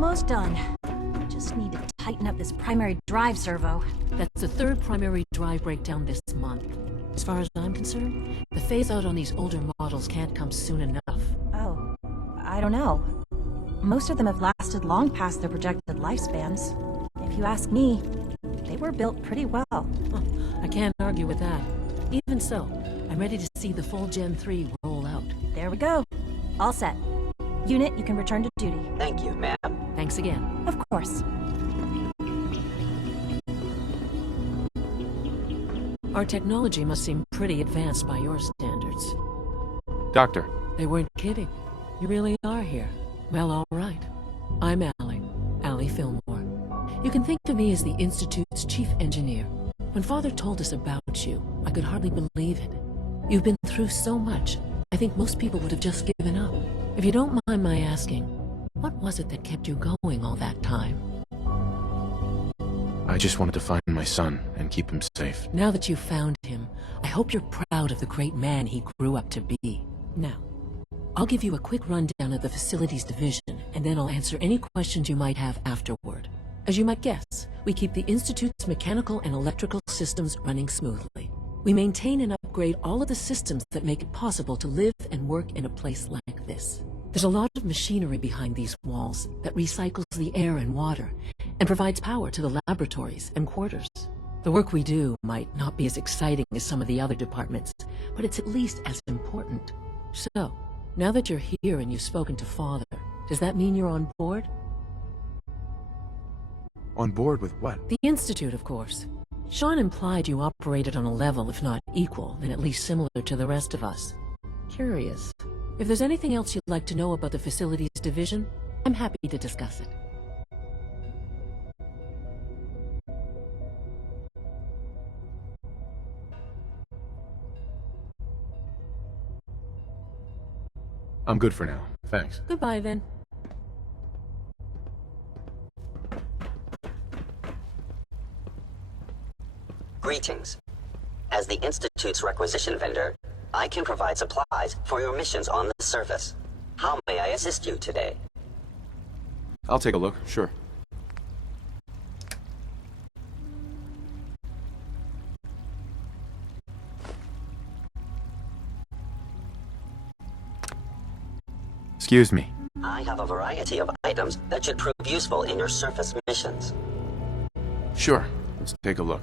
Almost done. Just need to tighten up this primary drive servo. That's the third primary drive breakdown this month. As far as I'm concerned, the phase-out on these older models can't come soon enough. Oh, I don't know. Most of them have lasted long past their projected lifespans. If you ask me, they were built pretty well. Huh, I can't argue with that. Even so, I'm ready to see the full Gen 3 roll out. There we go. All set. Unit, you can return to duty. Thank you, ma'am. Thanks again. Of course. Our technology must seem pretty advanced by your standards. Doctor. They weren't kidding. You really are here. Well, all right. I'm Allie Fillmore. You can think of me as the Institute's chief engineer. When Father told us about you, I could hardly believe it. You've been through so much, I think most people would have just given up. If you don't mind my asking, what was it that kept you going all that time? I just wanted to find my son and keep him safe. Now that you've found him, I hope you're proud of the great man he grew up to be. Now, I'll give you a quick rundown of the facilities division, and then I'll answer any questions you might have afterward. As you might guess, we keep the Institute's mechanical and electrical systems running smoothly. We maintain and upgrade all of the systems that make it possible to live and work in a place like this. There's a lot of machinery behind these walls that recycles the air and water and provides power to the laboratories and quarters. The work we do might not be as exciting as some of the other departments, but it's at least as important. So, now that you're here and you've spoken to Father, does that mean you're on board? On board with what? The Institute, of course. Sean implied you operated on a level, if not equal, then at least similar to the rest of us. Curious. If there's anything else you'd like to know about the facilities division, I'm happy to discuss it. I'm good for now. Thanks. Goodbye, then. Greetings. As the Institute's requisition vendor, I can provide supplies for your missions on the surface. How may I assist you today? I'll take a look, sure. Excuse me. I have a variety of items that should prove useful in your surface missions. Sure, let's take a look.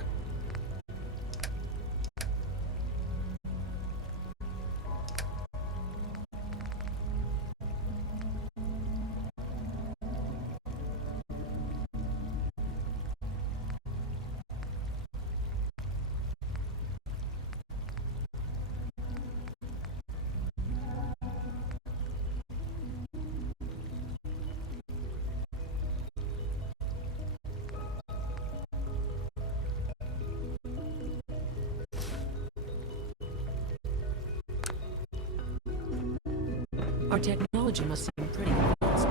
Our technology must seem pretty advanced.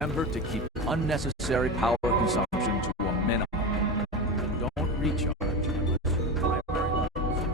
Remember to keep unnecessary power consumption to a minimum. Don't recharge unless your primary levels.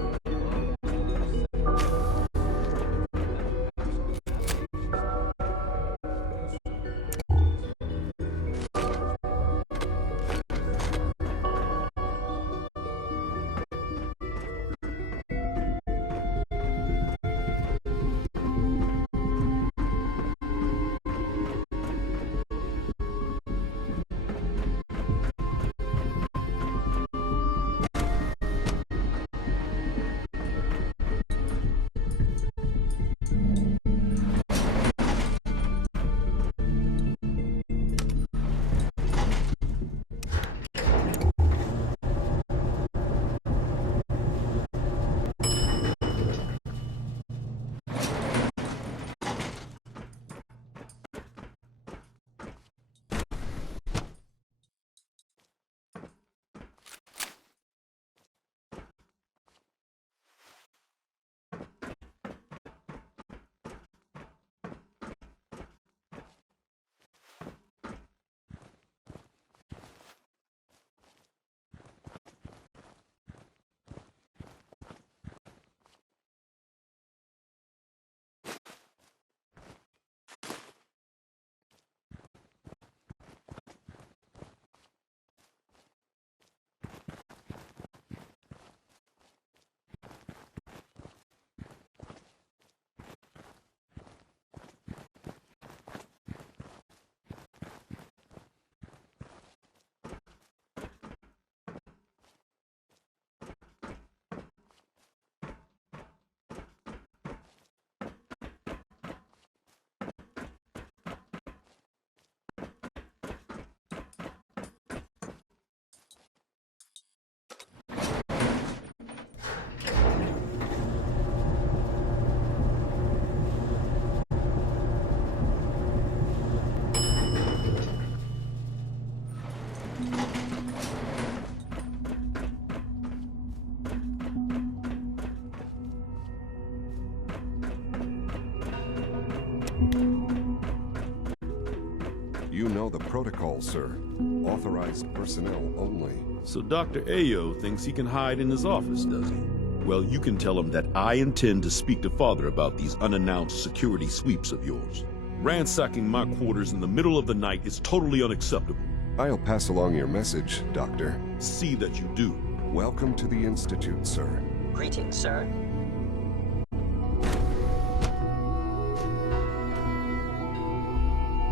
You know the protocol, sir. Authorized personnel only. So Dr. Ayo thinks he can hide in his office, does he? Well, you can tell him that I intend to speak to Father about these unannounced security sweeps of yours. Ransacking my quarters in the middle of the night is totally unacceptable. I'll pass along your message, Doctor. See that you do. Welcome to the Institute, sir. Greetings, sir.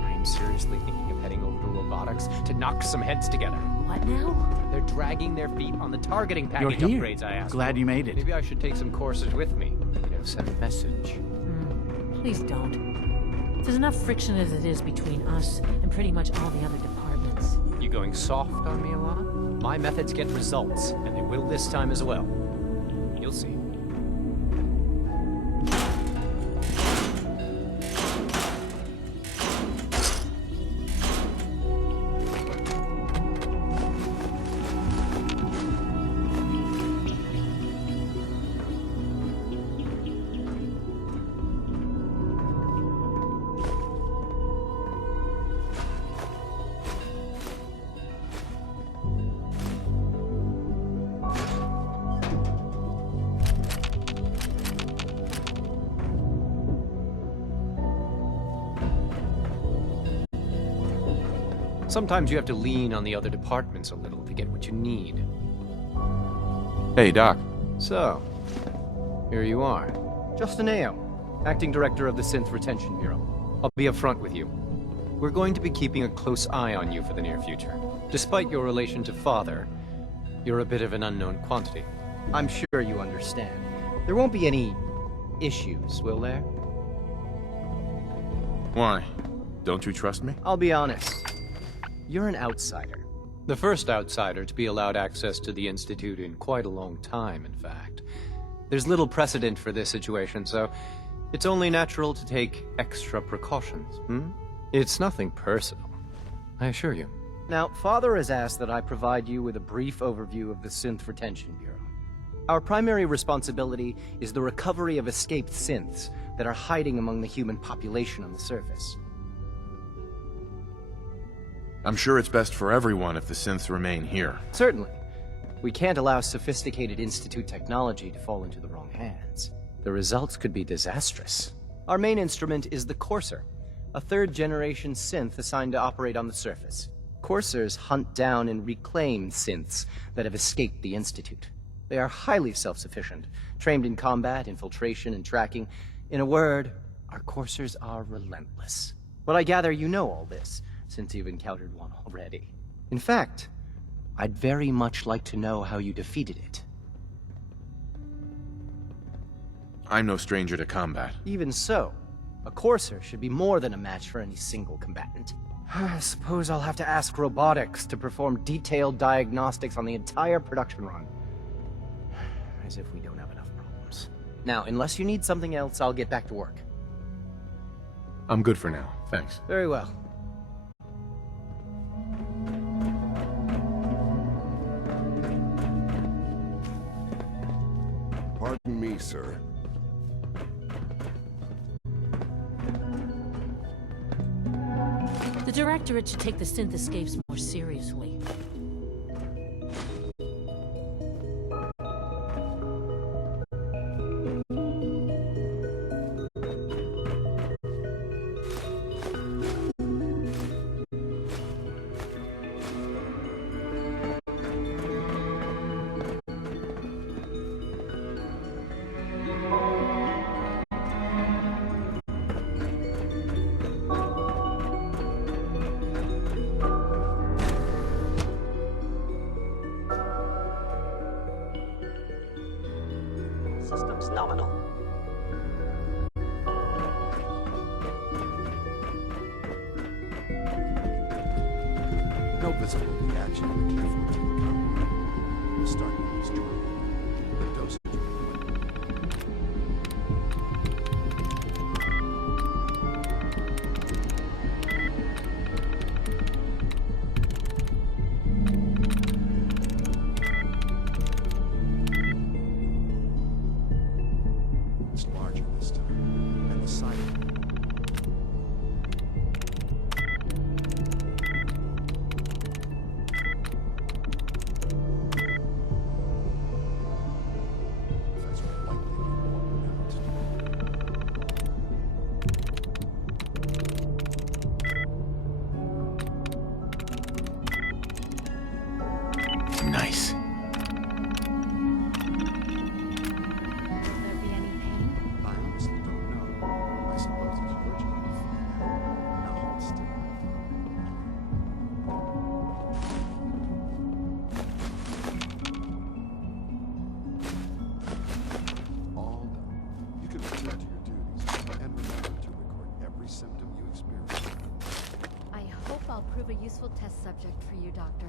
I'm seriously thinking of heading over to robotics to knock some heads together. What now? They're dragging their feet on the targeting package You're here. upgrades I asked Glad for. you made it. Maybe I should take some courses with me. Send a message. Please don't. There's enough friction as it is between us and pretty much all the other departments. You going soft on me, Alana? My methods get results, and they will this time as well. You'll see. Sometimes you have to lean on the other departments a little to get what you need. Hey, Doc. So, here you are. Justin Ayo, Acting Director of the Synth Retention Bureau. I'll be upfront with you. We're going to be keeping a close eye on you for the near future. Despite your relation to Father, you're a bit of an unknown quantity. I'm sure you understand. There won't be any issues, will there? Why? Don't you trust me? I'll be honest. You're an outsider. The first outsider to be allowed access to the Institute in quite a long time, in fact. There's little precedent for this situation, so it's only natural to take extra precautions, It's nothing personal, I assure you. Now, Father has asked that I provide you with a brief overview of the Synth Retention Bureau. Our primary responsibility is the recovery of escaped synths that are hiding among the human population on the surface. I'm sure it's best for everyone if the synths remain here. Certainly. We can't allow sophisticated Institute technology to fall into the wrong hands. The results could be disastrous. Our main instrument is the Courser, a third-generation synth assigned to operate on the surface. Coursers hunt down and reclaim synths that have escaped the Institute. They are highly self-sufficient, trained in combat, infiltration, and tracking. In a word, our Coursers are relentless. But I gather you know all this, since you've encountered one already. In fact, I'd very much like to know how you defeated it. I'm no stranger to combat. Even so, a Courser should be more than a match for any single combatant. I suppose I'll have to ask robotics to perform detailed diagnostics on the entire production run. As if we don't have enough problems. Now, unless you need something else, I'll get back to work. I'm good for now, thanks. Very well. Pardon me, sir. The Directorate should take the synth escapes more seriously. Systems nominal. No visible reaction in the K-14 compound. We'll start with this drug. The dosage will be Useful test subject for you, Doctor.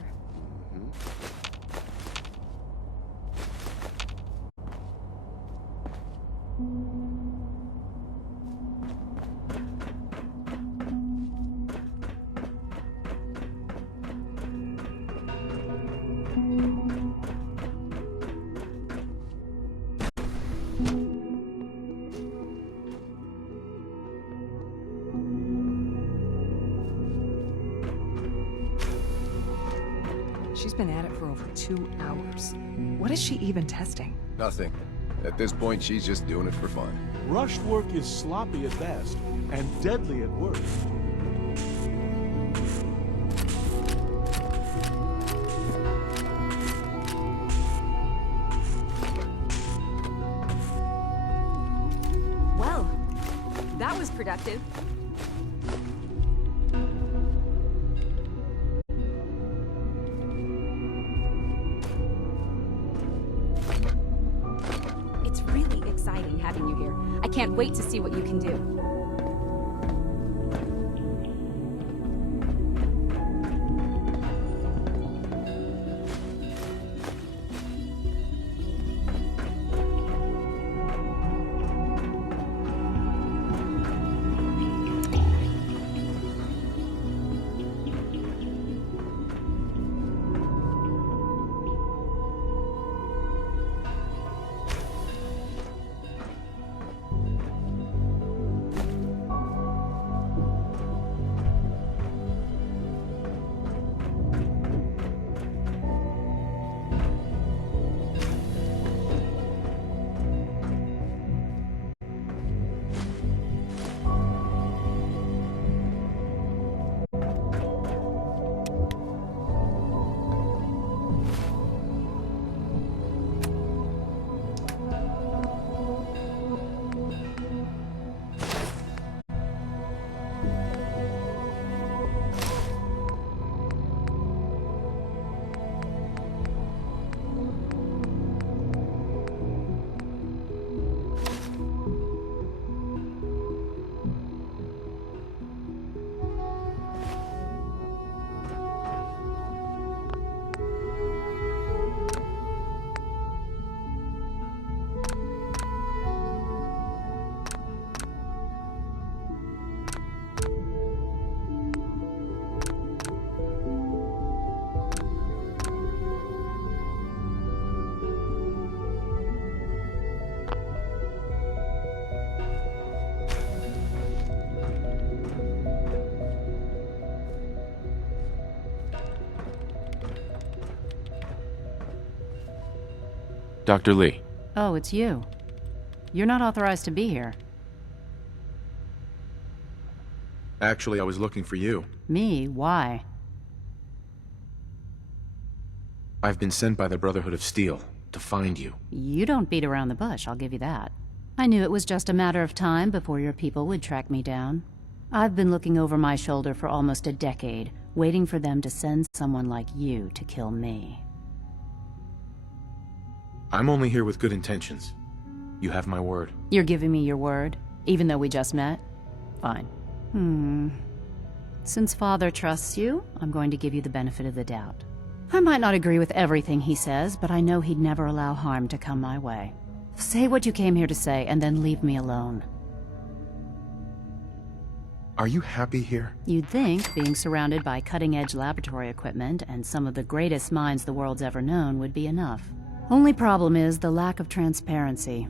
She's been at it for over 2 hours. What is she even testing? Nothing. At this point, she's just doing it for fun. Rushed work is sloppy at best, and deadly at worst. Well, that was productive. It's really exciting having you here. I can't wait to see what you can do. Dr. Lee. Oh, it's you. You're not authorized to be here. Actually, I was looking for you. Me? Why? I've been sent by the Brotherhood of Steel to find you. You don't beat around the bush, I'll give you that. I knew it was just a matter of time before your people would track me down. I've been looking over my shoulder for almost a decade, waiting for them to send someone like you to kill me. I'm only here with good intentions. You have my word. You're giving me your word, even though we just met? Fine. Since Father trusts you, I'm going to give you the benefit of the doubt. I might not agree with everything he says, but I know he'd never allow harm to come my way. Say what you came here to say, and then leave me alone. Are you happy here? You'd think being surrounded by cutting-edge laboratory equipment and some of the greatest minds the world's ever known would be enough. Only problem is the lack of transparency.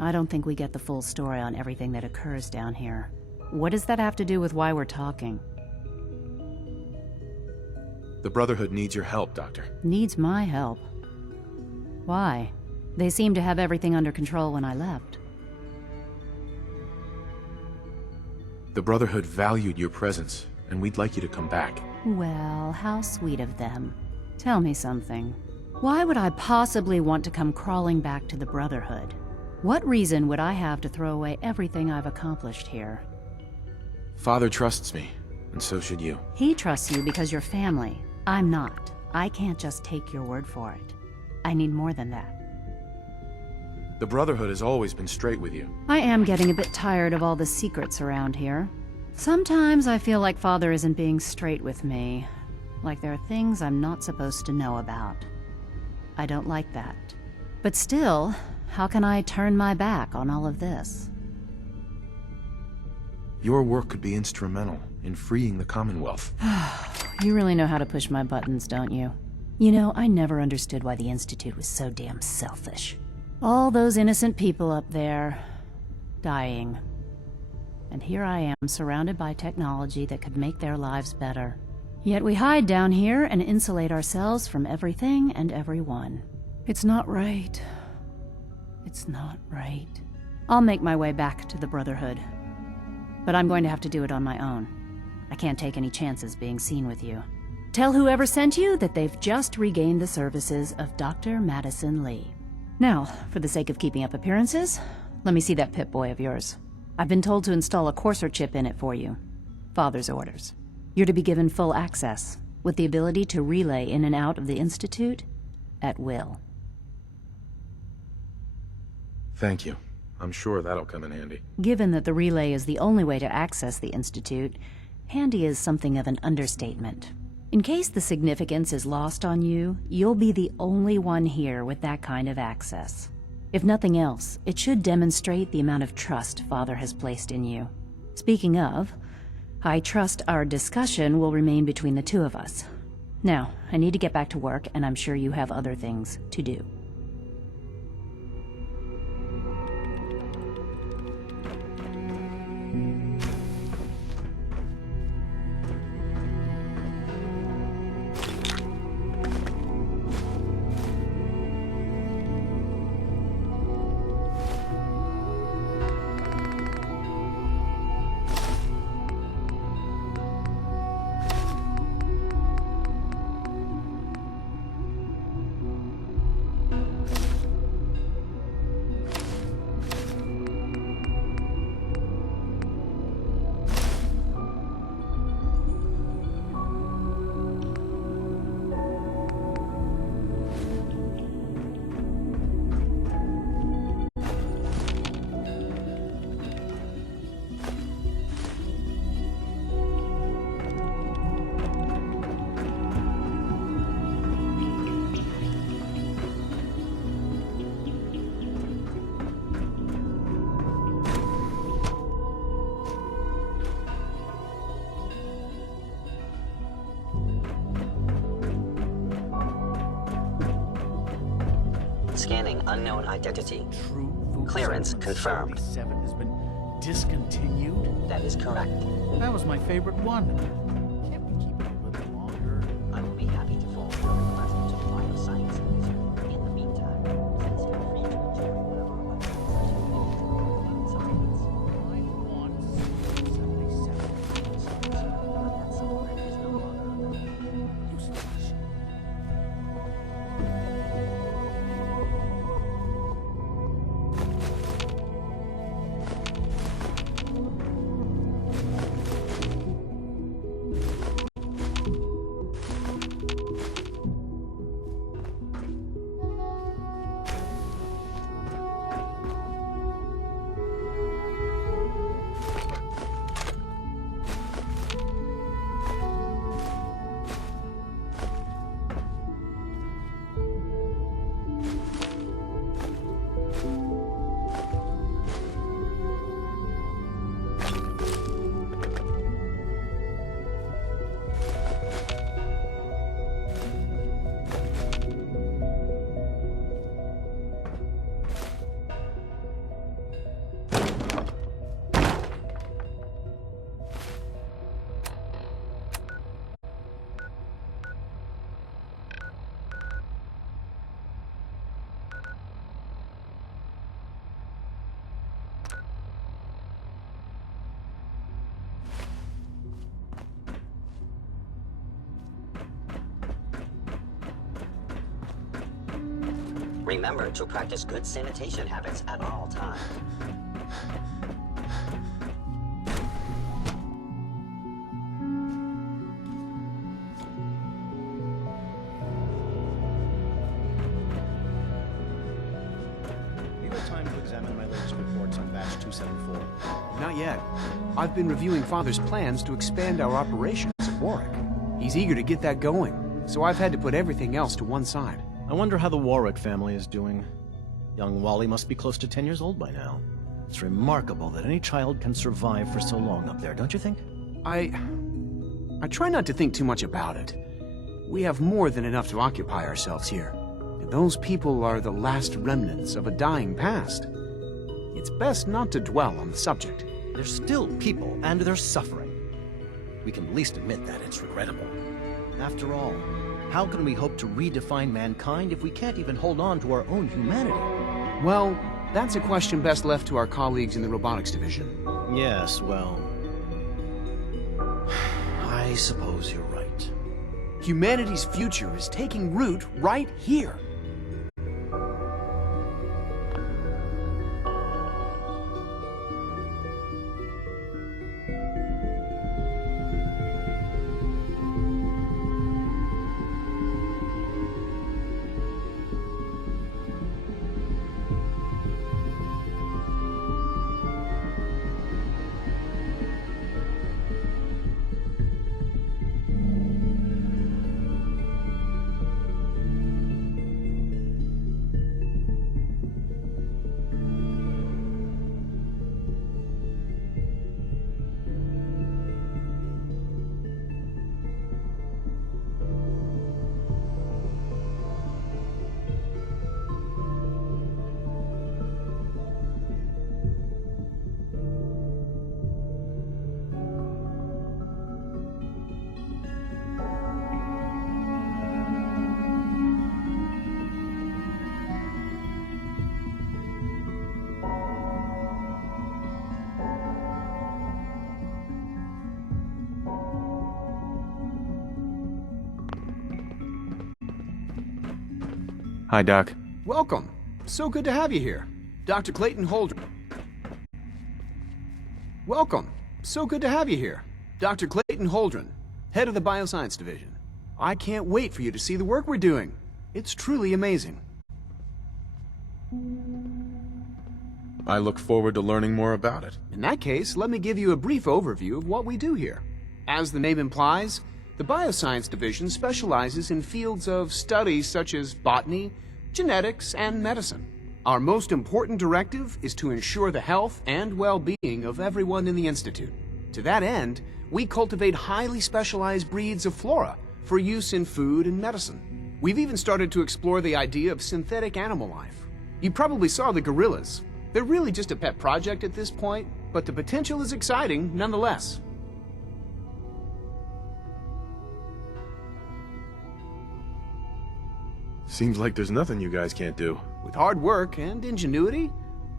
I don't think we get the full story on everything that occurs down here. What does that have to do with why we're talking? The Brotherhood needs your help, Doctor. Needs my help? Why? They seemed to have everything under control when I left. The Brotherhood valued your presence, and we'd like you to come back. Well, how sweet of them. Tell me something. Why would I possibly want to come crawling back to the Brotherhood? What reason would I have to throw away everything I've accomplished here? Father trusts me, and so should you. He trusts you because you're family. I'm not. I can't just take your word for it. I need more than that. The Brotherhood has always been straight with you. I am getting a bit tired of all the secrets around here. Sometimes I feel like Father isn't being straight with me. Like there are things I'm not supposed to know about. I don't like that. But still, how can I turn my back on all of this? Your work could be instrumental in freeing the Commonwealth. You really know how to push my buttons, don't you? You know, I never understood why the Institute was so damn selfish. All those innocent people up there, dying. And here I am, surrounded by technology that could make their lives better. Yet we hide down here and insulate ourselves from everything and everyone. It's not right. It's not right. I'll make my way back to the Brotherhood. But I'm going to have to do it on my own. I can't take any chances being seen with you. Tell whoever sent you that they've just regained the services of Dr. Madison Lee. Now, for the sake of keeping up appearances, let me see that Pip-Boy of yours. I've been told to install a Courser chip in it for you. Father's orders. You're to be given full access, with the ability to relay in and out of the Institute at will. Thank you. I'm sure that'll come in handy. Given that the relay is the only way to access the Institute, handy is something of an understatement. In case the significance is lost on you, you'll be the only one here with that kind of access. If nothing else, it should demonstrate the amount of trust Father has placed in you. Speaking of, I trust our discussion will remain between the two of us. Now, I need to get back to work, and I'm sure you have other things to do. Scanning unknown identity. True. Clearance confirmed. 7 has been discontinued? That is correct. That was my favorite one. Can't we keep it a little longer? I will be happy to forward your request to the Bioscience Division. In the meantime, please feel free to enjoy whatever other science. I want 77. That software is no longer available. Useless. Remember to practice good sanitation habits at all times. You had times with examined my latest reports on batch 274? Not yet. I've been reviewing Father's plans to expand our operations at Warwick. He's eager to get that going, so I've had to put everything else to one side. I wonder how the Warwick family is doing. Young Wally must be close to 10 years old by now. It's remarkable that any child can survive for so long up there, don't you think? I try not to think too much about it. We have more than enough to occupy ourselves here. And those people are the last remnants of a dying past. It's best not to dwell on the subject. They're still people, and they're suffering. We can at least admit that it's regrettable. After all, how can we hope to redefine mankind if we can't even hold on to our own humanity? Well, that's a question best left to our colleagues in the robotics division. Yes, well... I suppose you're right. Humanity's future is taking root right here. Hi, Doc. Welcome. So good to have you here. Dr. Clayton Holdren. Welcome. So good to have you here. Dr. Clayton Holdren, head of the Bioscience Division. I can't wait for you to see the work we're doing. It's truly amazing. I look forward to learning more about it. In that case, let me give you a brief overview of what we do here. As the name implies, the Bioscience Division specializes in fields of studies such as botany, genetics, and medicine. Our most important directive is to ensure the health and well-being of everyone in the Institute. To that end, we cultivate highly specialized breeds of flora for use in food and medicine. We've even started to explore the idea of synthetic animal life. You probably saw the gorillas. They're really just a pet project at this point, but the potential is exciting nonetheless. Seems like there's nothing you guys can't do. With hard work and ingenuity,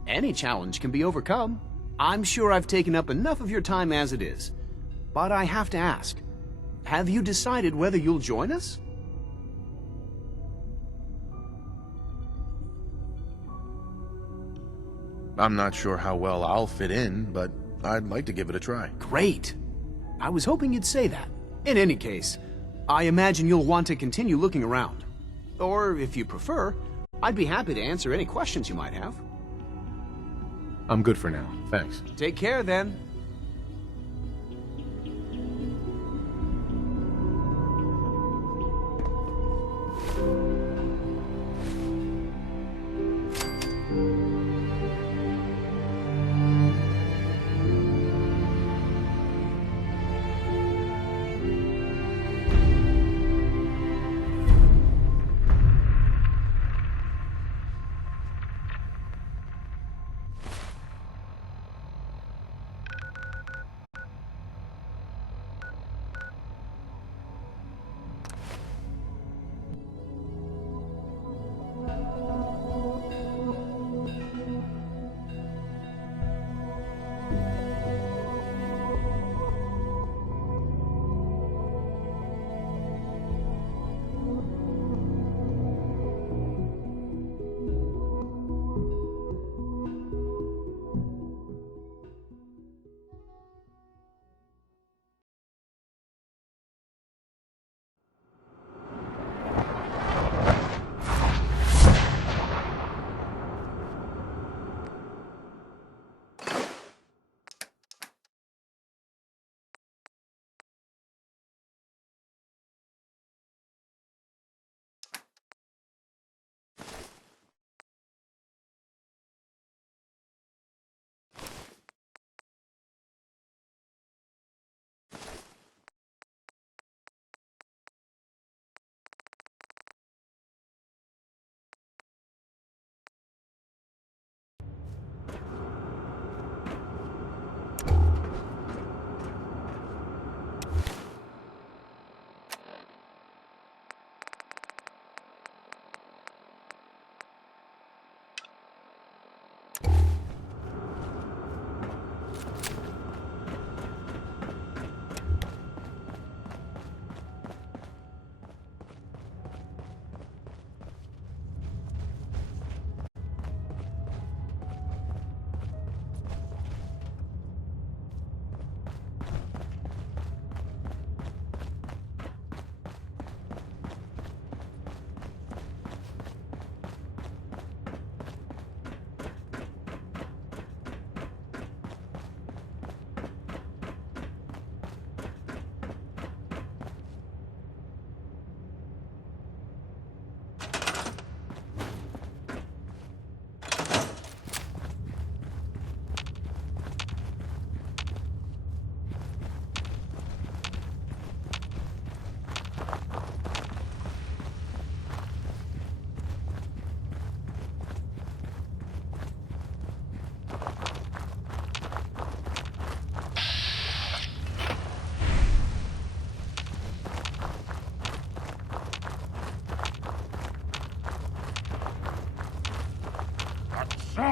any challenge can be overcome. I'm sure I've taken up enough of your time as it is. But I have to ask, have you decided whether you'll join us? I'm not sure how well I'll fit in, but I'd like to give it a try. Great. I was hoping you'd say that. In any case, I imagine you'll want to continue looking around. Or, if you prefer, I'd be happy to answer any questions you might have. I'm good for now, thanks. Take care, then.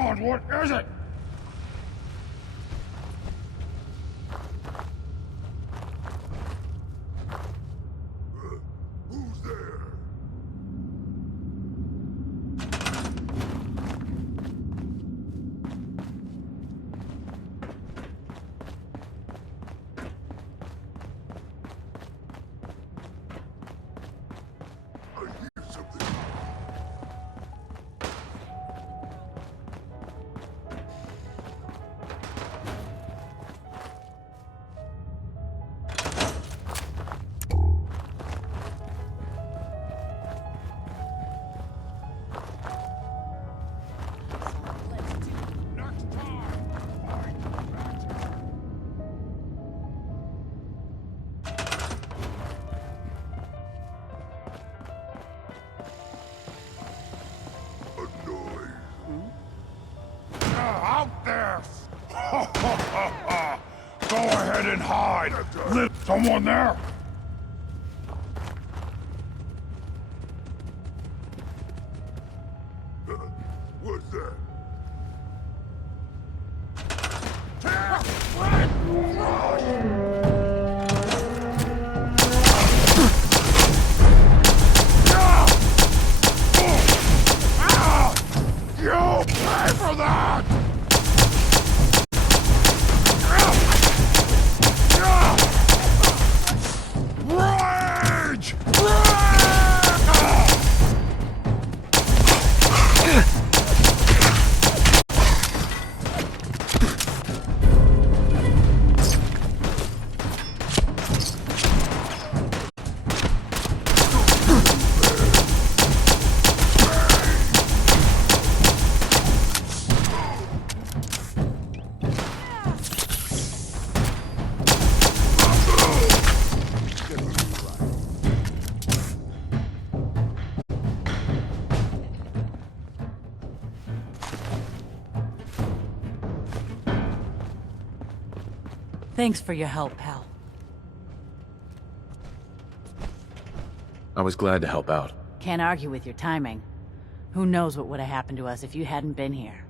on, what is it? Who's there? I hear something. Out there! Go ahead and hide! Someone there? What's that? You pay for that! Rage! Thanks for your help, pal. I was glad to help out. Can't argue with your timing. Who knows what would have happened to us if you hadn't been here.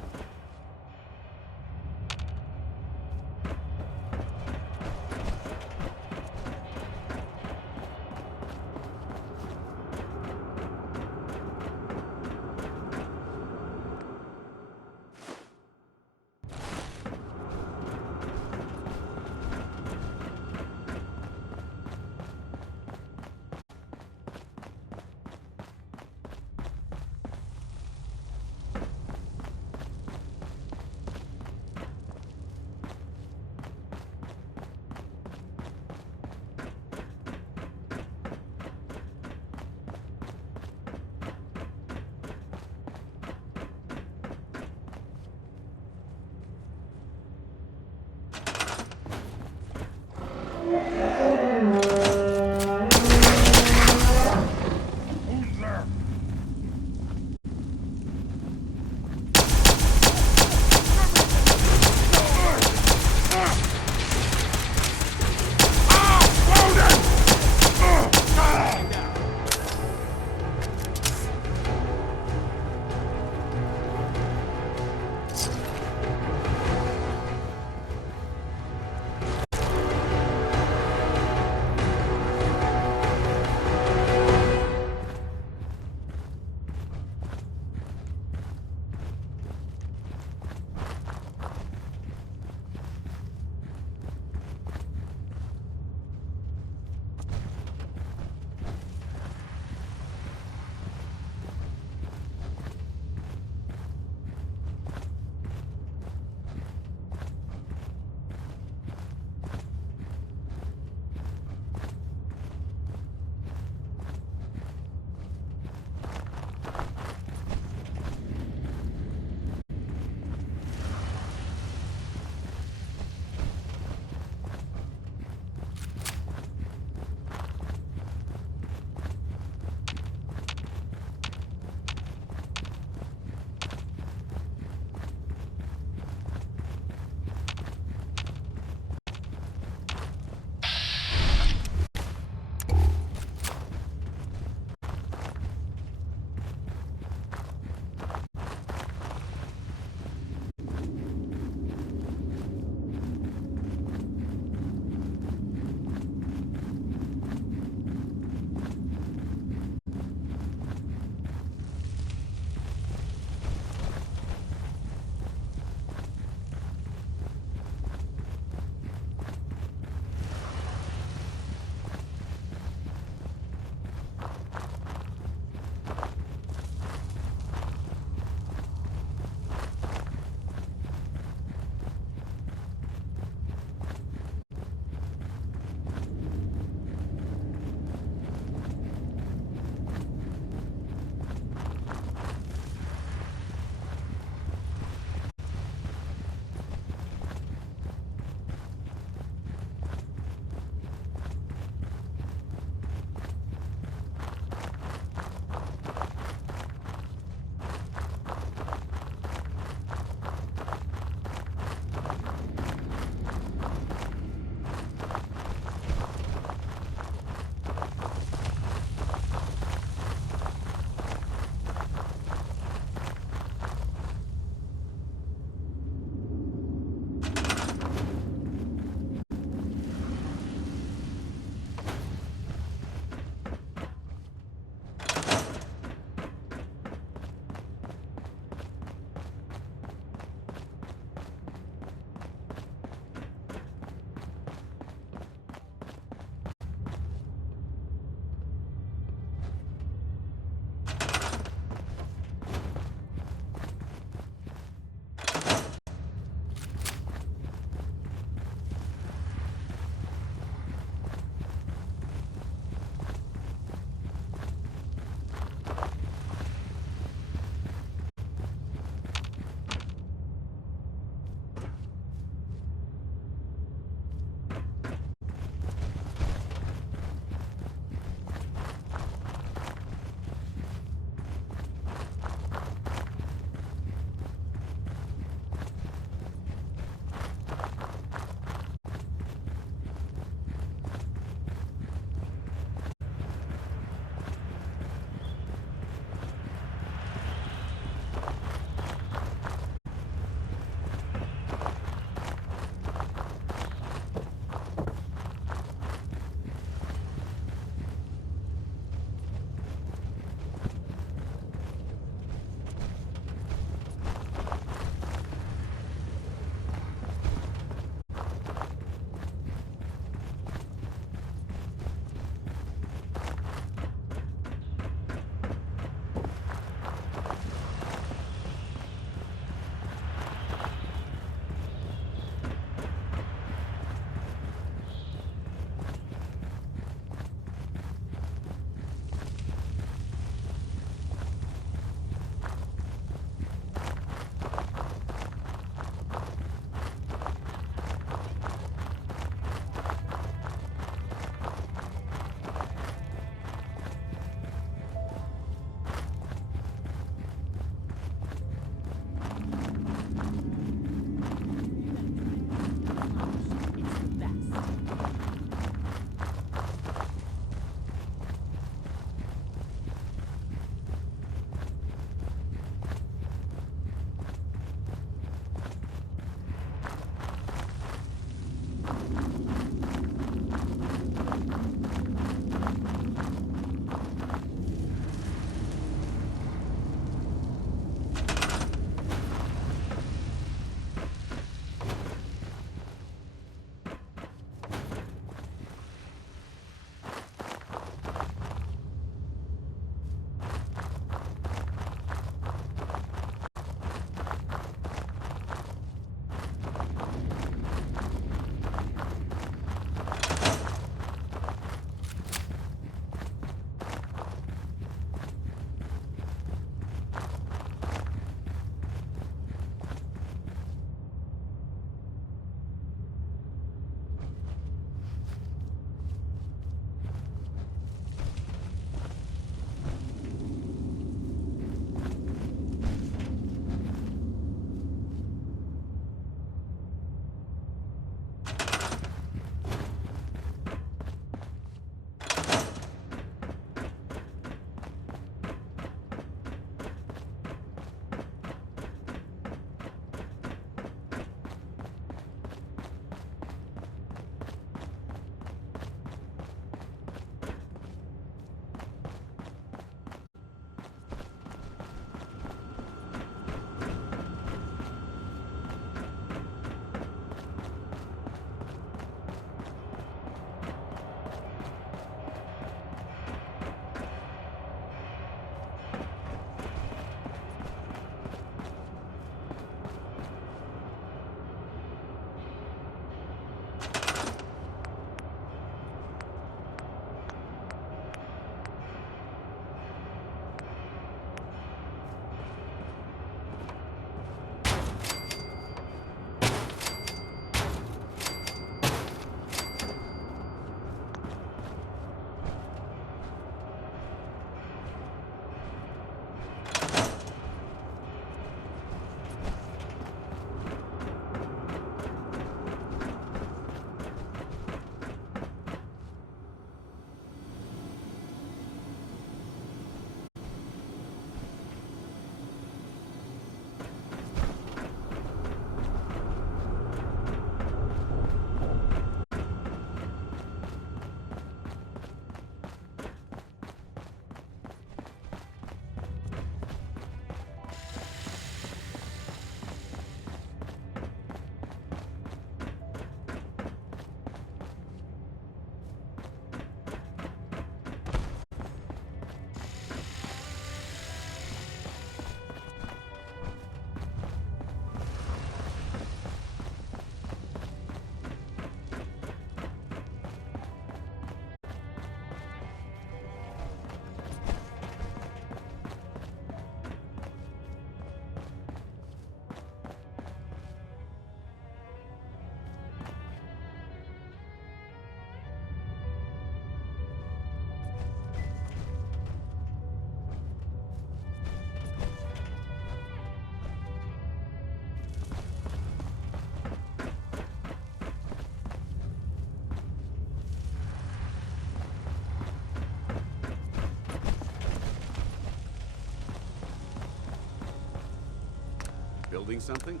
Building something?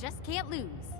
just can't lose.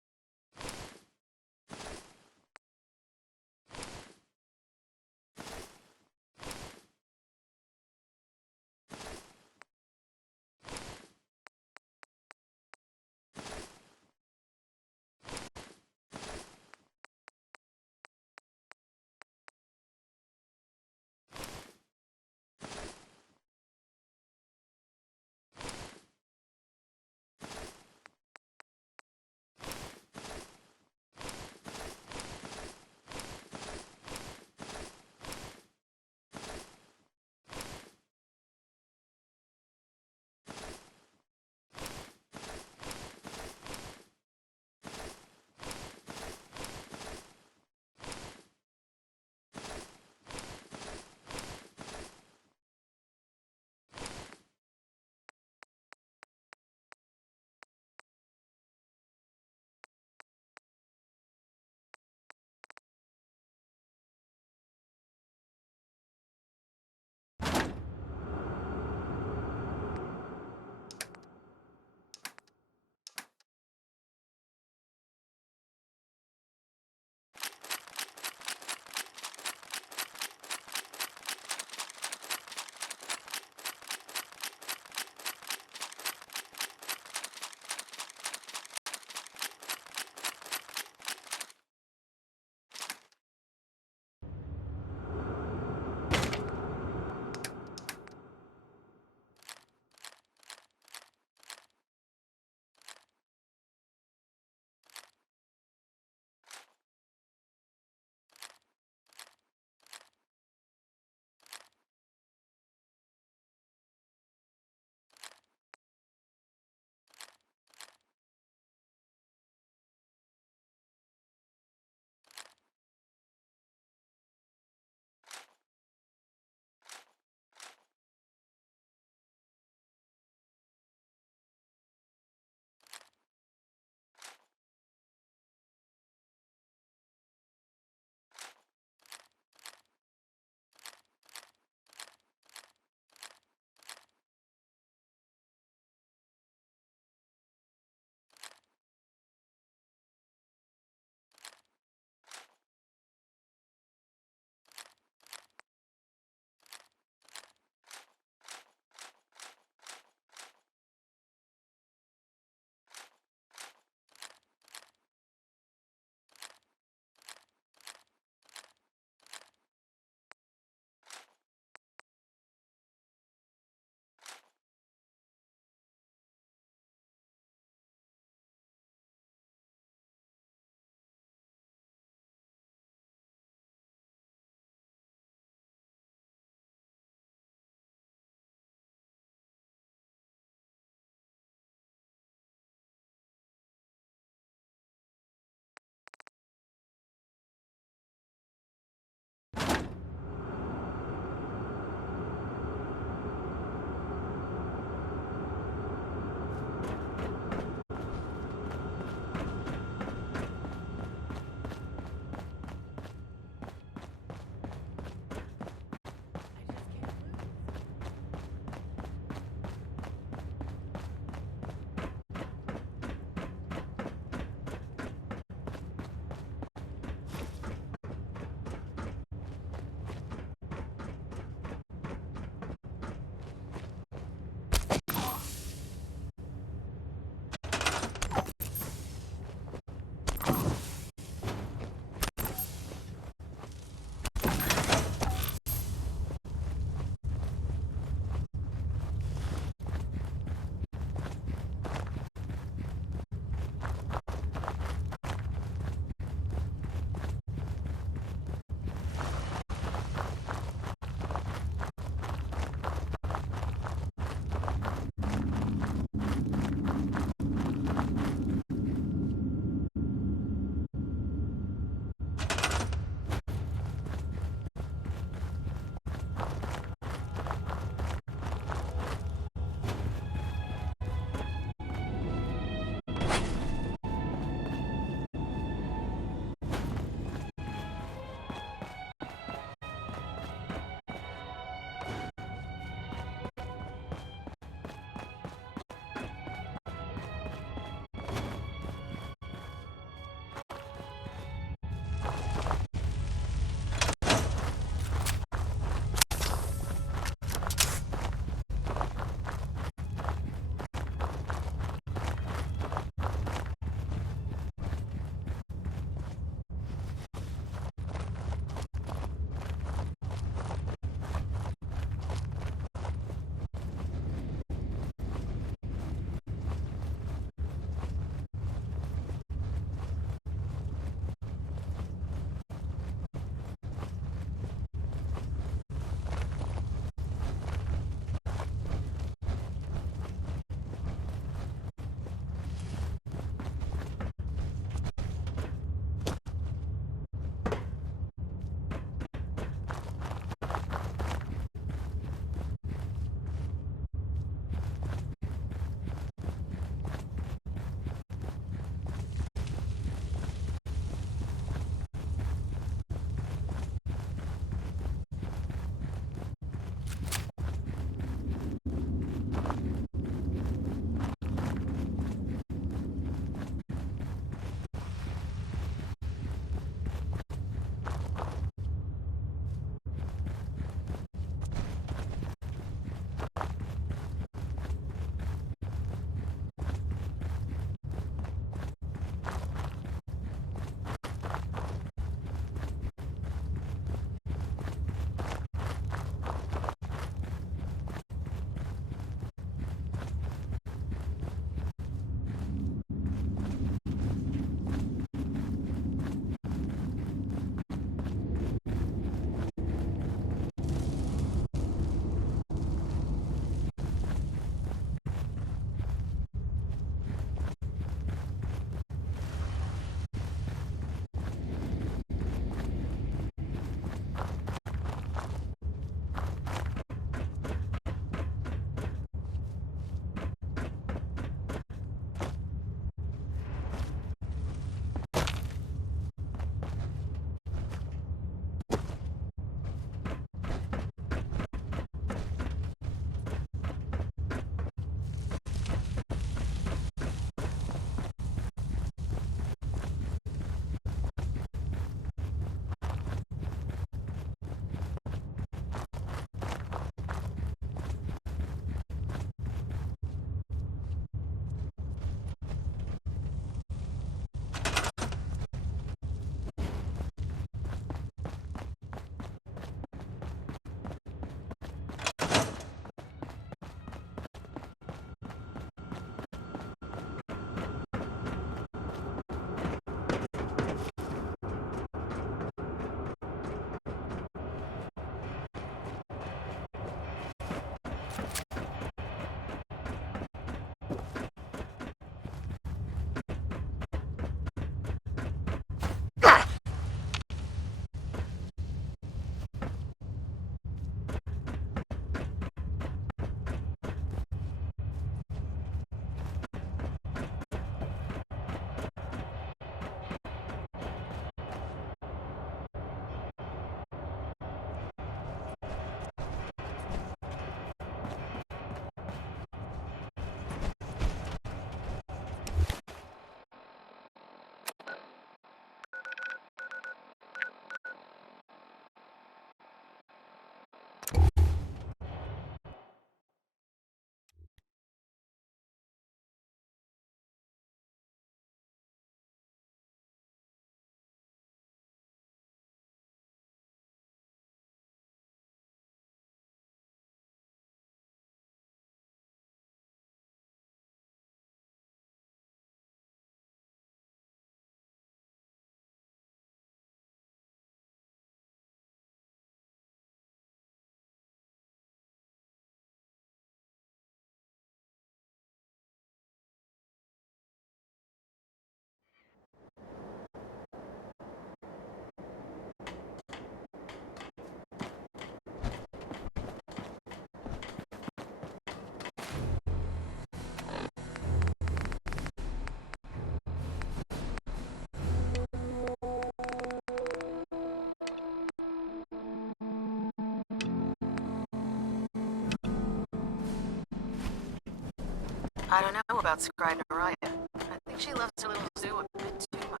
I don't know about Scribe Naraya. I think she loves her little zoo a bit too much.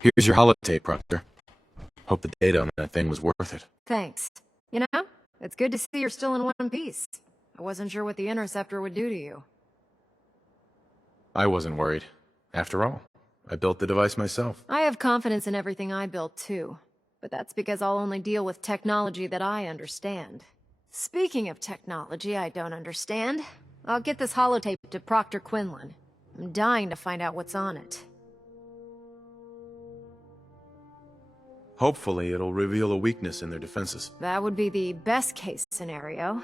Here's your holotape, Proctor. Hope the data on that thing was worth it. Thanks. You know, it's good to see you're still in one piece. I wasn't sure what the Interceptor would do to you. I wasn't worried. After all, I built the device myself. I have confidence in everything I built, too. But that's because I'll only deal with technology that I understand. Speaking of technology I don't understand, I'll get this holotape to Proctor Quinlan. I'm dying to find out what's on it. Hopefully, it'll reveal a weakness in their defenses. That would be the best-case scenario.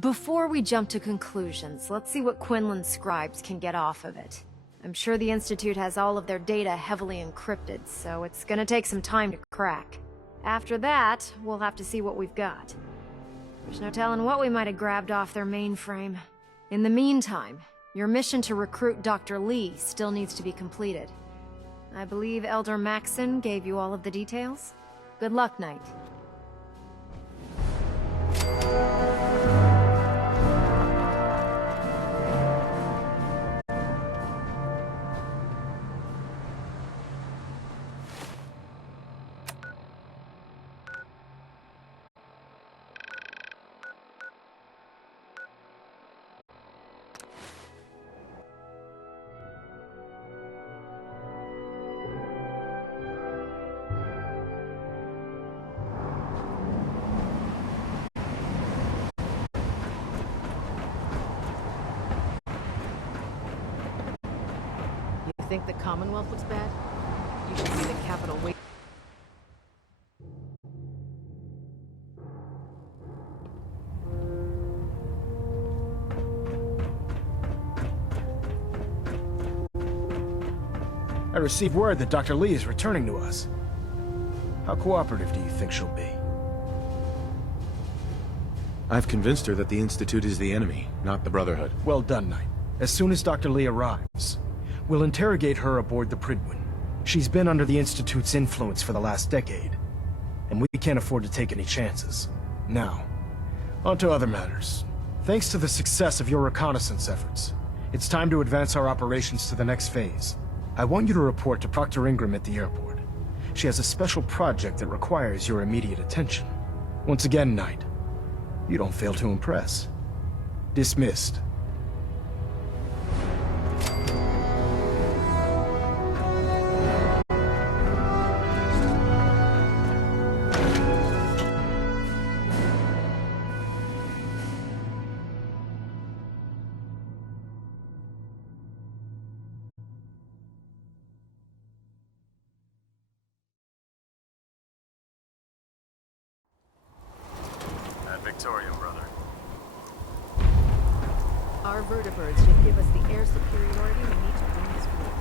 Before we jump to conclusions, let's see what Quinlan's scribes can get off of it. I'm sure the Institute has all of their data heavily encrypted, so it's gonna take some time to crack. After that, we'll have to see what we've got. There's no telling what we might have grabbed off their mainframe. In the meantime, your mission to recruit Dr. Lee still needs to be completed. I believe Elder Maxson gave you all of the details? Good luck, Knight. You think the Commonwealth looks bad? You should see the Capitol wait. I received word that Dr. Lee is returning to us. How cooperative do you think she'll be? I've convinced her that the Institute is the enemy, not the Brotherhood. Well done, Knight. As soon as Dr. Lee arrives, we'll interrogate her aboard the Prydwen. She's been under the Institute's influence for the last decade, and we can't afford to take any chances. Now, on to other matters. Thanks to the success of your reconnaissance efforts, it's time to advance our operations to the next phase. I want you to report to Proctor Ingram at the airport. She has a special project that requires your immediate attention. Once again, Knight, you don't fail to impress. Dismissed. Victoria, brother. Our vertibirds should give us the air superiority we need to win this war.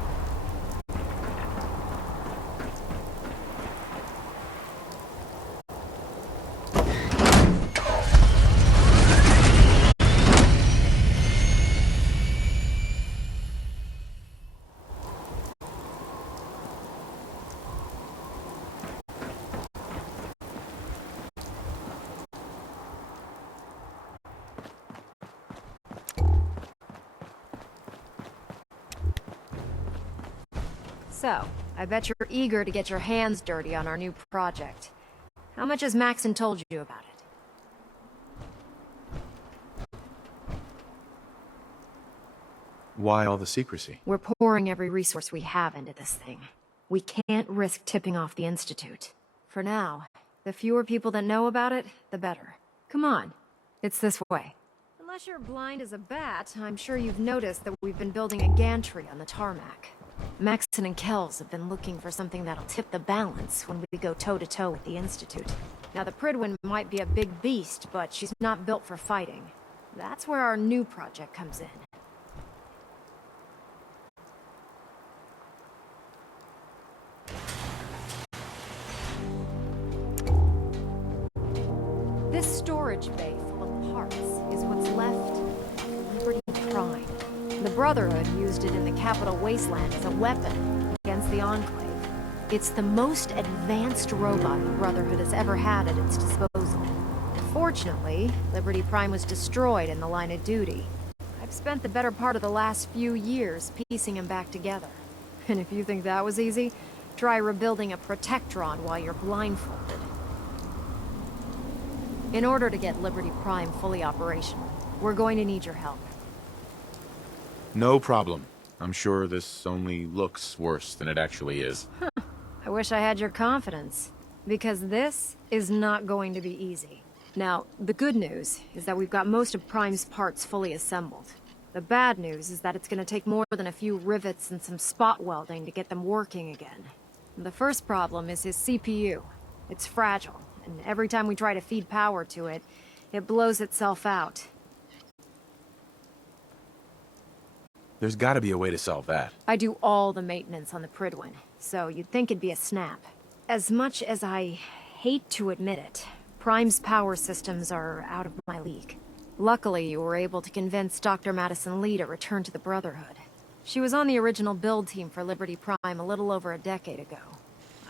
So, I bet you're eager to get your hands dirty on our new project. How much has Maxson told you about it? Why all the secrecy? We're pouring every resource we have into this thing. We can't risk tipping off the Institute. For now, the fewer people that know about it, the better. Come on, it's this way. Unless you're blind as a bat, I'm sure you've noticed that we've been building a gantry on the tarmac. Maxson and Kells have been looking for something that'll tip the balance when we go toe-to-toe with the Institute. Now, the Prydwen might be a big beast, but she's not built for fighting. That's where our new project comes in. This storage bay full of parts is what's left of Liberty Prime. The Brotherhood used it in the Capital Wasteland as a weapon against the Enclave. It's the most advanced robot the Brotherhood has ever had at its disposal. Unfortunately, Liberty Prime was destroyed in the line of duty. I've spent the better part of the last few years piecing him back together. And if you think that was easy, try rebuilding a Protectron while you're blindfolded. In order to get Liberty Prime fully operational, we're going to need your help. No problem. I'm sure this only looks worse than it actually is. I wish I had your confidence, because this is not going to be easy. Now, the good news is that we've got most of Prime's parts fully assembled. The bad news is that it's going to take more than a few rivets and some spot welding to get them working again. The first problem is his CPU. It's fragile, and every time we try to feed power to it, it blows itself out. There's gotta be a way to solve that. I do all the maintenance on the Prydwen, so you'd think it'd be a snap. As much as I hate to admit it, Prime's power systems are out of my league. Luckily, you were able to convince Dr. Madison Lee to return to the Brotherhood. She was on the original build team for Liberty Prime a little over a decade ago.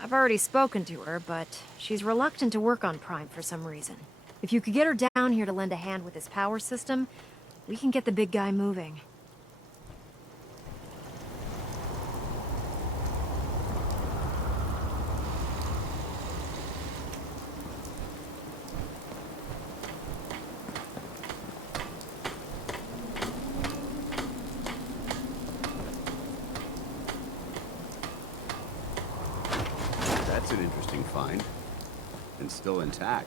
I've already spoken to her, but she's reluctant to work on Prime for some reason. If you could get her down here to lend a hand with his power system, we can get the big guy moving. That's an interesting find. And still intact.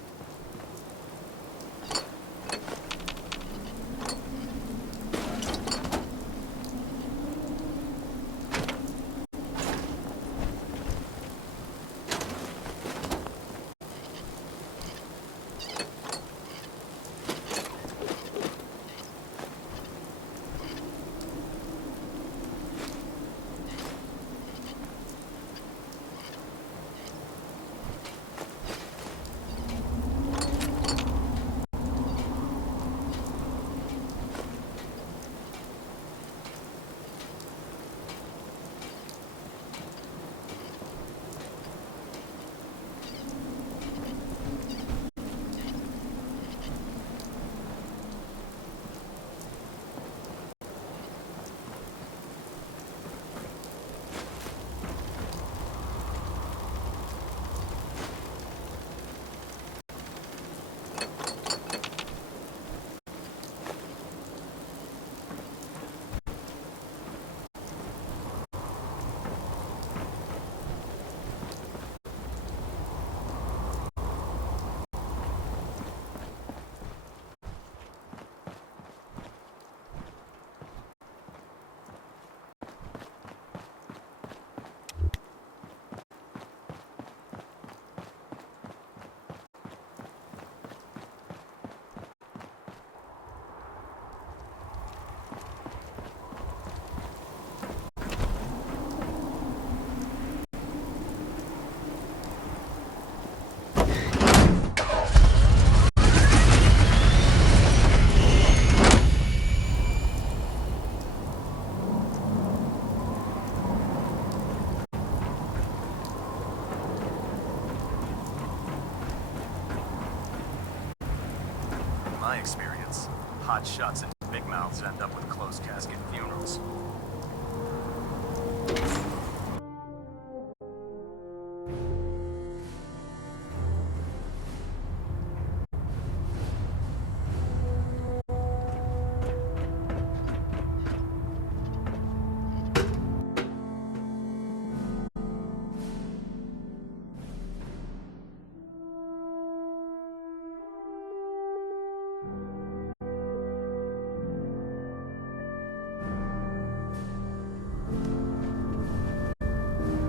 My experience, hot shots and big mouths end up with closed casket funerals.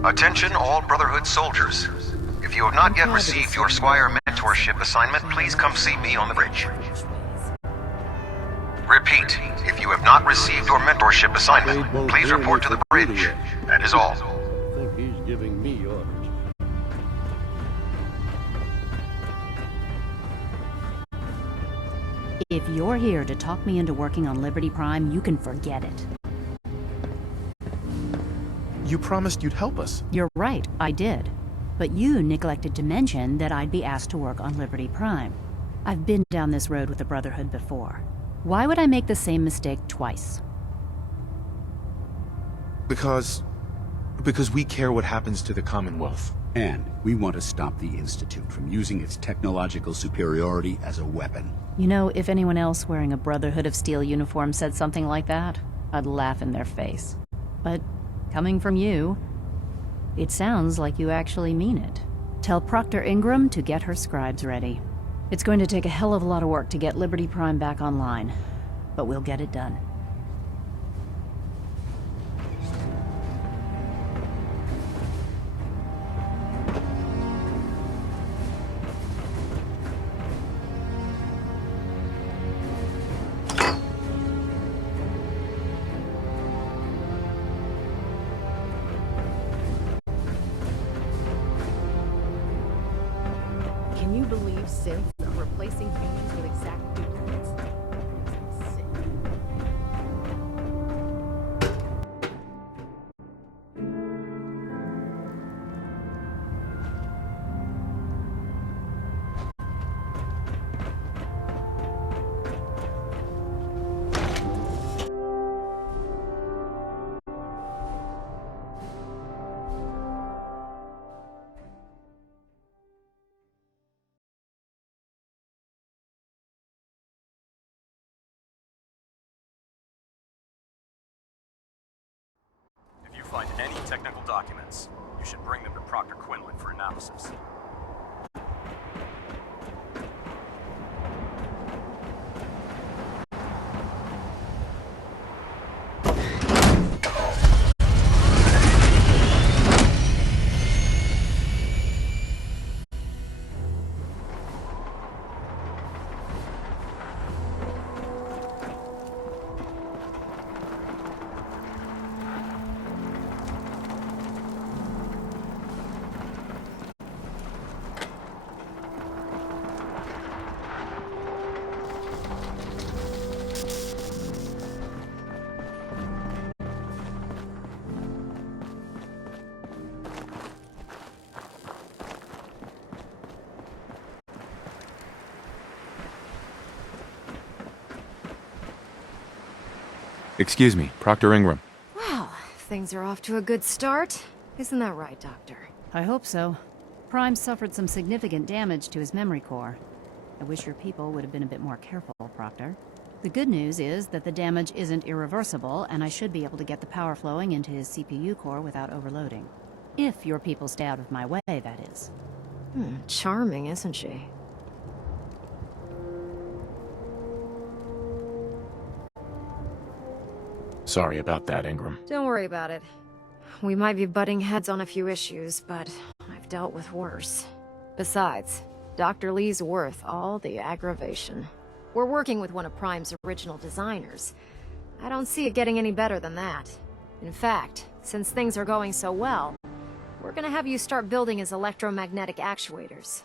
Attention all Brotherhood soldiers. If you have not yet received your Squire mentorship assignment, please come see me on the bridge. Repeat, if you have not received your mentorship assignment, please report to the bridge. That is all. I think he's giving me orders. If you're here to talk me into working on Liberty Prime, you can forget it. You promised you'd help us. You're right, I did. But you neglected to mention that I'd be asked to work on Liberty Prime. I've been down this road with the Brotherhood before. Why would I make the same mistake twice? Because we care what happens to the Commonwealth. And we want to stop the Institute from using its technological superiority as a weapon. You know, if anyone else wearing a Brotherhood of Steel uniform said something like that, I'd laugh in their face. But coming from you, it sounds like you actually mean it. Tell Proctor Ingram to get her scribes ready. It's going to take a hell of a lot of work to get Liberty Prime back online, but we'll get it done. Can you believe synths are replacing humans with exact duplicates? It's sick. If you find any technical documents, you should bring them to Proctor Quinlan for analysis. Excuse me, Proctor Ingram. Well, things are off to a good start. Isn't that right, Doctor? I hope so. Prime suffered some significant damage to his memory core. I wish your people would have been a bit more careful, Proctor. The good news is that the damage isn't irreversible, and I should be able to get the power flowing into his CPU core without overloading. If your people stay out of my way, that is. Charming, isn't she? Sorry about that, Ingram. Don't worry about it. We might be butting heads on a few issues, but I've dealt with worse. Besides, Dr. Lee's worth all the aggravation. We're working with one of Prime's original designers. I don't see it getting any better than that. In fact, since things are going so well, we're gonna have you start building his electromagnetic actuators.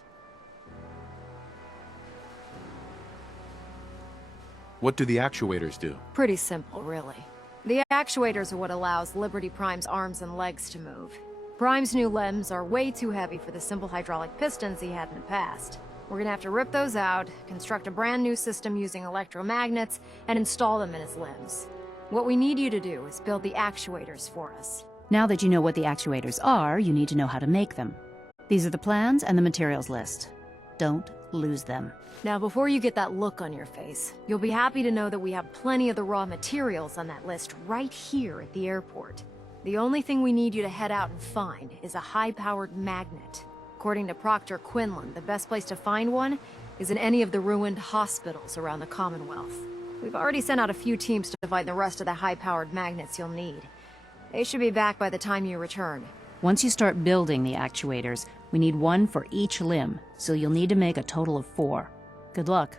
What do the actuators do? Pretty simple, really. The actuators are what allows Liberty Prime's arms and legs to move. Prime's new limbs are way too heavy for the simple hydraulic pistons he had in the past. We're gonna have to rip those out, construct a brand new system using electromagnets, and install them in his limbs. What we need you to do is build the actuators for us. Now that you know what the actuators are, you need to know how to make them. These are the plans and the materials list. Don't lose them. Now, before you get that look on your face, you'll be happy to know that we have plenty of the raw materials on that list right here at the airport. The only thing we need you to head out and find is a high-powered magnet. According to Proctor Quinlan, the best place to find one is in any of the ruined hospitals around the Commonwealth. We've already sent out a few teams to find the rest of the high-powered magnets you'll need. They should be back by the time you return. Once you start building the actuators, we need one for each limb, so you'll need to make a total of 4. Good luck.